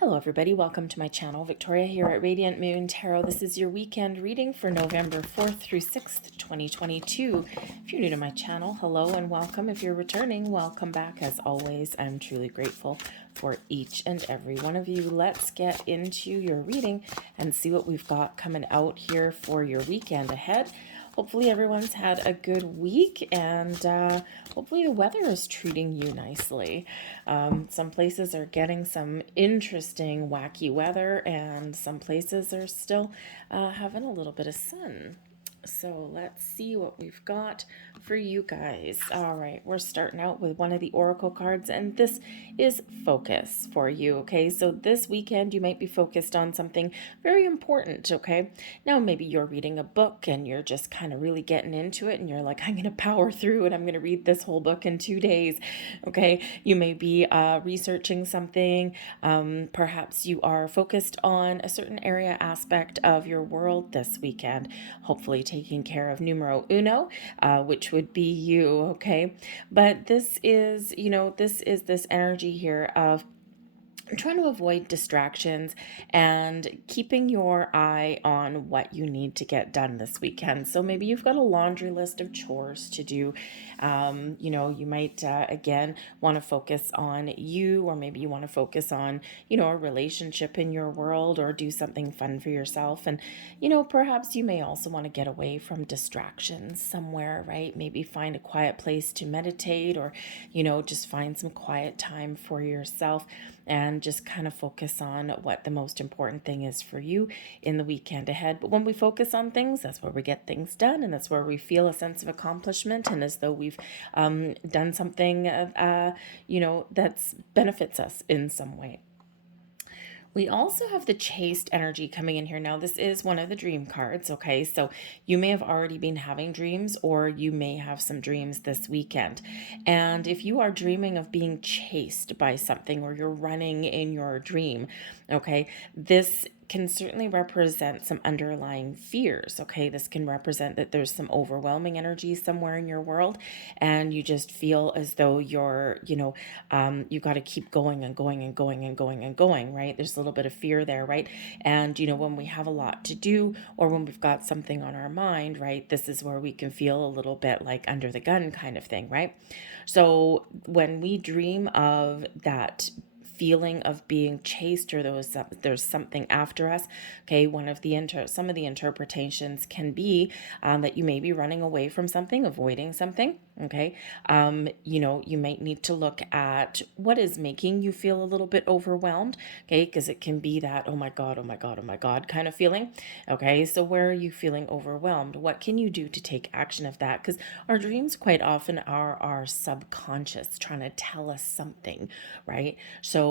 Hello everybody, welcome to my channel. Victoria here at Radiant Moon Tarot. This is your weekend reading for November 4th through 6th, 2022. If you're new to my channel, hello and welcome. If you're returning, welcome back. As always, I'm truly grateful for each and every one of you. Let's get into your reading and see what we've got coming out here for your weekend ahead. Hopefully everyone's had a good week and hopefully the weather is treating you nicely. Some places are getting some interesting, wacky weather, and some places are still having a little bit of sun. So let's see what we've got for you guys. All right, we're starting out with one of the oracle cards, and this is focus for you, okay? So this weekend you might be focused on something very important, okay? Now maybe you're reading a book and you're just kind of really getting into it and you're like, I'm going to power through and I'm going to read this whole book in 2 days, okay? You may be researching something. Perhaps you are focused on a certain area aspect of your world this weekend, hopefully taking care of numero uno, which would be you, okay? But this is, this energy here of trying to avoid distractions and keeping your eye on what you need to get done this weekend. So maybe you've got a laundry list of chores to do. You might, again, want to focus on you, or maybe you want to focus on, a relationship in your world, or do something fun for yourself. And, perhaps you may also want to get away from distractions somewhere, right? Maybe find a quiet place to meditate, or, just find some quiet time for yourself and just kind of focus on what the most important thing is for you in the weekend ahead. But when we focus on things, that's where we get things done, and that's where we feel a sense of accomplishment and as though we've done something, that benefits us in some way. We also have the chaste energy coming in here. Now, this is one of the dream cards, okay? So you may have already been having dreams, or you may have some dreams this weekend. And if you are dreaming of being chased by something, or you're running in your dream, okay, this can certainly represent some underlying fears, okay? This can represent that there's some overwhelming energy somewhere in your world, and you just feel as though you're, you got to keep going and going and going and going and going, right? There's a little bit of fear there, right? And, when we have a lot to do, or when we've got something on our mind, right, this is where we can feel a little bit like under the gun kind of thing, right? So when we dream of that feeling of being chased, or there's something after us, okay, some of the interpretations can be that you may be running away from something, avoiding something, okay. You might need to look at what is making you feel a little bit overwhelmed, okay, because it can be that oh my god, oh my god, oh my god kind of feeling, okay. So where are you feeling overwhelmed? What can you do to take action of that? Because our dreams quite often are our subconscious trying to tell us something, right? So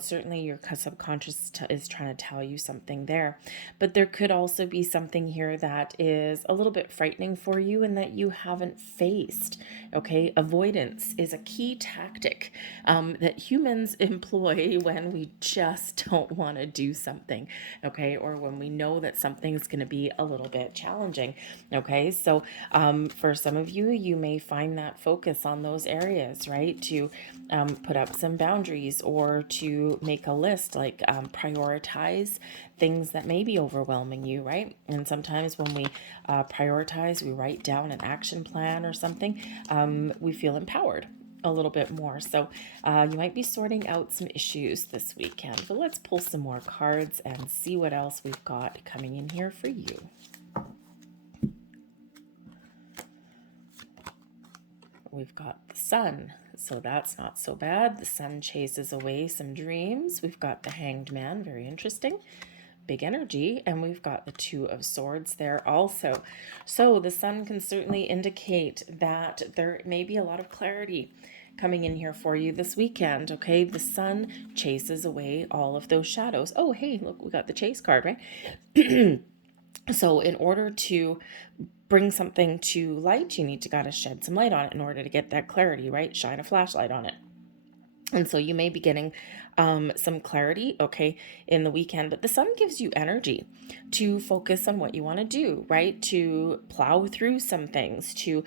certainly your subconscious is trying to tell you something there, but there could also be something here that is a little bit frightening for you and that you haven't faced, okay? Avoidance is a key tactic that humans employ when we just don't want to do something, okay? Or when we know that something's going to be a little bit challenging, okay? So for some of you, you may find that focus on those areas, right? To put up some boundaries, or to make a list, like prioritize things that may be overwhelming you, right? And sometimes when we prioritize, we write down an action plan or something, we feel empowered a little bit more. So you might be sorting out some issues this weekend. But let's pull some more cards and see what else we've got coming in here for you. We've got the sun, so that's not so bad. The sun chases away some dreams. We've got the Hanged Man, very interesting. Big energy, and we've got the Two of Swords there also. So the sun can certainly indicate that there may be a lot of clarity coming in here for you this weekend, okay? The sun chases away all of those shadows. Oh, hey, look, we got the Chase card, right? So in order to bring something to light, you need to gotta shed some light on it in order to get that clarity, right? Shine a flashlight on it. And so you may be getting some clarity, okay, in the weekend. But the sun gives you energy to focus on what you want to do, right? To plow through some things, to,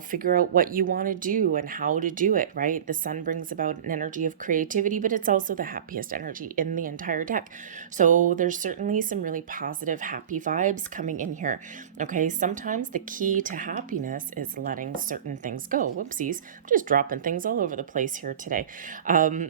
figure out what you want to do and how to do it, right? The sun brings about an energy of creativity, but it's also the happiest energy in the entire deck. So there's certainly some really positive, happy vibes coming in here, okay? Sometimes the key to happiness is letting certain things go. Whoopsies, I'm just dropping things all over the place here today.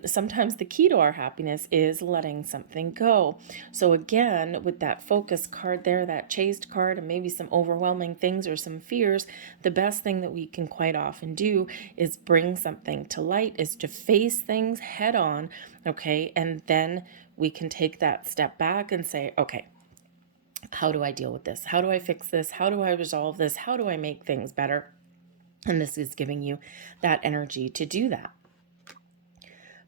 Sometimes the key to our happiness is letting something go. So again, with that focus card there, that chased card, and maybe some overwhelming things or some fears, the best thing that we can quite often do is bring something to light, is to face things head on, okay? And then we can take that step back and say, okay, how do I deal with this? How do I fix this? How do I resolve this? How do I make things better? And this is giving you that energy to do that.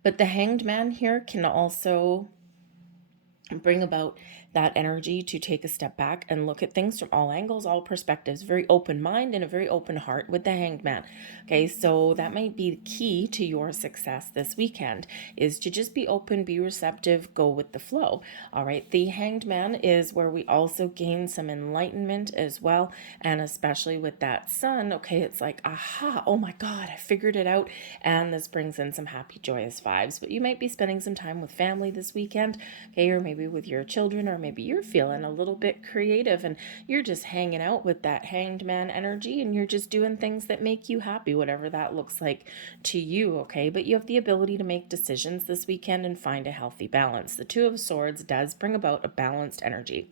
But the Hanged Man here can also bring about that energy to take a step back and look at things from all angles, all perspectives, very open mind and a very open heart with the Hanged Man. Okay, so that might be the key to your success this weekend, is to just be open, be receptive, go with the flow. All right, the Hanged Man is where we also gain some enlightenment as well, and especially with that sun, okay, it's like, aha, oh my God, I figured it out, and this brings in some happy, joyous vibes. But you might be spending some time with family this weekend, okay, or maybe with your children, or maybe you're feeling a little bit creative and you're just hanging out with that Hanged Man energy and you're just doing things that make you happy, whatever that looks like to you, okay? But you have the ability to make decisions this weekend and find a healthy balance. The Two of Swords does bring about a balanced energy.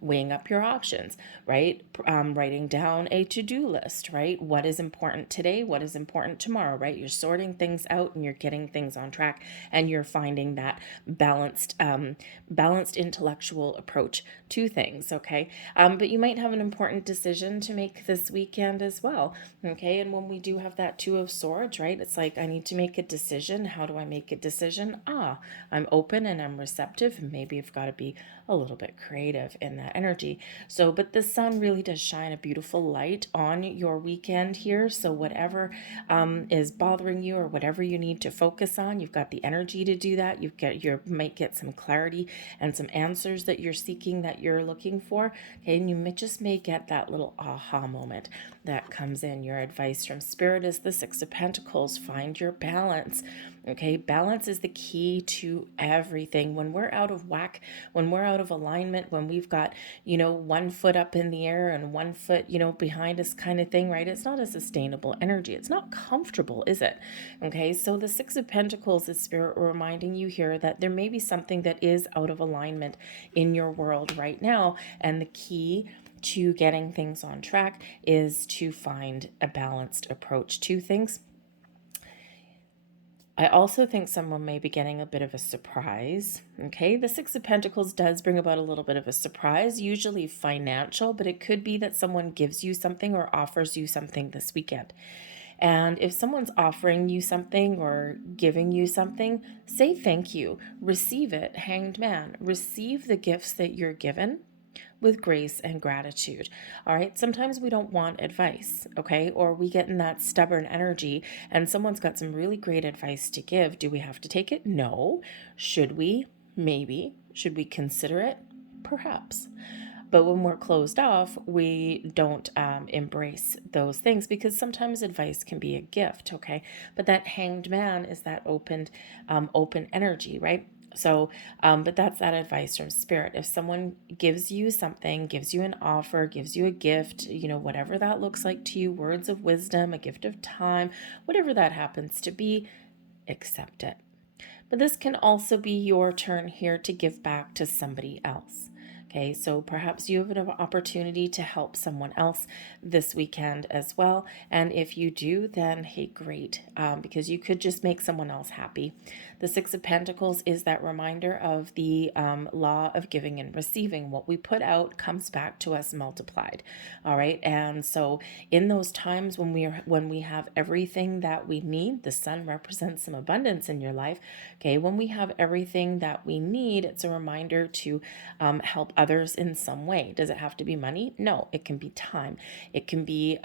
Weighing up your options, right? Writing down a to-do list, right? What is important today? What is important tomorrow, right? You're sorting things out and you're getting things on track, and you're finding that balanced intellectual approach to things, okay? But you might have an important decision to make this weekend as well, okay? And when we do have that Two of Swords, right? It's like, I need to make a decision. How do I make a decision? I'm open and I'm receptive, and maybe I've got to be a little bit creative in that energy. So, but the sun really does shine a beautiful light on your weekend here. So whatever is bothering you or whatever you need to focus on, you've got the energy to do that. You might get some clarity and some answers that you're seeking, that you're looking for. Okay, and you may get that little aha moment that comes in. Your advice from Spirit is the Six of Pentacles. Find your balance. Okay, balance is the key to everything. When we're out of whack, when we're out of alignment, when we've got, one foot up in the air and one foot, behind us kind of thing, right? It's not a sustainable energy. It's not comfortable, is it? Okay, so the Six of Pentacles is Spirit reminding you here that there may be something that is out of alignment in your world right now. And the key to getting things on track is to find a balanced approach to things. I also think someone may be getting a bit of a surprise. Okay, the Six of Pentacles does bring about a little bit of a surprise, usually financial, but it could be that someone gives you something or offers you something this weekend. And if someone's offering you something or giving you something, say thank you. Receive it, Hanged Man. Receive the gifts that you're given with grace and gratitude. All right. Sometimes we don't want advice, okay? Or we get in that stubborn energy and someone's got some really great advice to give. Do we have to take it? No. Should we? Maybe. Should we consider it? Perhaps. But when we're closed off, we don't embrace those things, because sometimes advice can be a gift, okay? But that Hanged Man is that open energy, right? So, but that's that advice from Spirit. If someone gives you something, gives you an offer, gives you a gift, whatever that looks like to you, words of wisdom, a gift of time, whatever that happens to be, accept it. But this can also be your turn here to give back to somebody else. Okay, so perhaps you have an opportunity to help someone else this weekend as well. And if you do, then hey, great, because you could just make someone else happy. The Six of Pentacles is that reminder of the law of giving and receiving. What we put out comes back to us multiplied. All right, and so in those times when we have everything that we need, the sun represents some abundance in your life. Okay, when we have everything that we need, it's a reminder to help others in some way. Does it have to be money? No, it can be time. It can be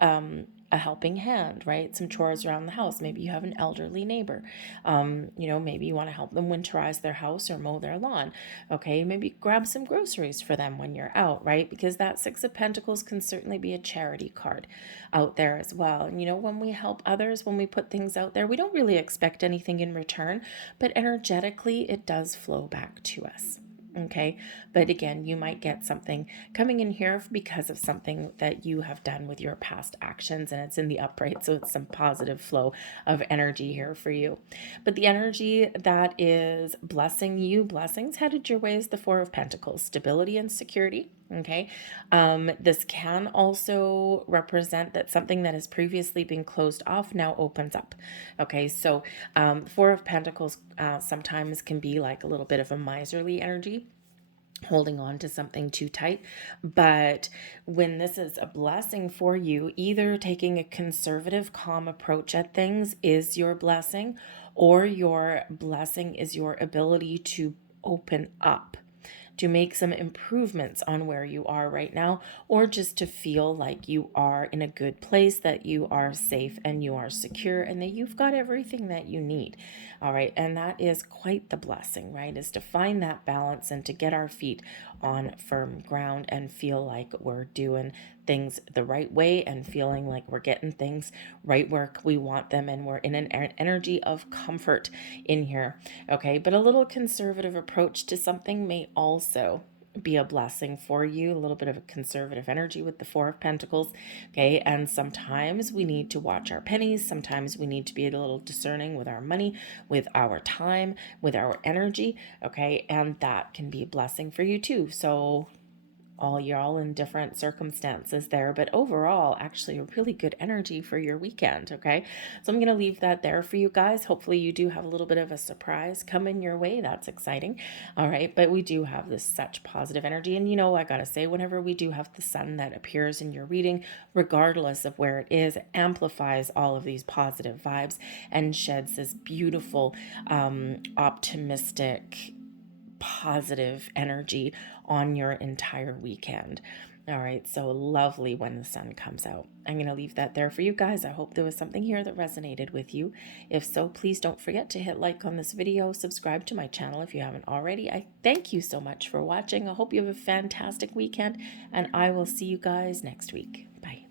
a helping hand, right? Some chores around the house. Maybe you have an elderly neighbor. Maybe you want to help them winterize their house or mow their lawn. Okay, maybe grab some groceries for them when you're out, right? Because that Six of Pentacles can certainly be a charity card out there as well. And when we help others, when we put things out there, we don't really expect anything in return, but energetically it does flow back to us. Okay, but again, you might get something coming in here because of something that you have done with your past actions, and it's in the upright, so it's some positive flow of energy here for you. But the energy that is blessing you, blessings headed your way, is the Four of Pentacles, stability and security. Okay, this can also represent that something that has previously been closed off now opens up. Okay, so Four of Pentacles sometimes can be like a little bit of a miserly energy, holding on to something too tight. But when this is a blessing for you, either taking a conservative, calm approach at things is your blessing, or your blessing is your ability to open up, to make some improvements on where you are right now, or just to feel like you are in a good place, that you are safe and you are secure, and that you've got everything that you need. All right. And that is quite the blessing, right? Is to find that balance and to get our feet on firm ground and feel like we're doing things the right way and feeling like we're getting things right where we want them, and we're in an energy of comfort in here. Okay, but a little conservative approach to something may also be a blessing for you. A little bit of a conservative energy with the Four of Pentacles. Okay, and sometimes we need to watch our pennies. Sometimes we need to be a little discerning with our money, with our time, with our energy. Okay, and that can be a blessing for you too. So all y'all in different circumstances there, but overall actually a really good energy for your weekend. Okay, so I'm going to leave that there for you guys. Hopefully you do have a little bit of a surprise coming your way. That's exciting. All right, but we do have this such positive energy, and I gotta say, whenever we do have the sun that appears in your reading, regardless of where it is, it amplifies all of these positive vibes and sheds this beautiful optimistic, positive energy on your entire weekend. All right, so lovely when the sun comes out. I'm going to leave that there for you guys. I hope there was something here that resonated with you. If so, please don't forget to hit like on this video, subscribe to my channel if you haven't already. I thank you so much for watching. I hope you have a fantastic weekend, and I will see you guys next week. Bye.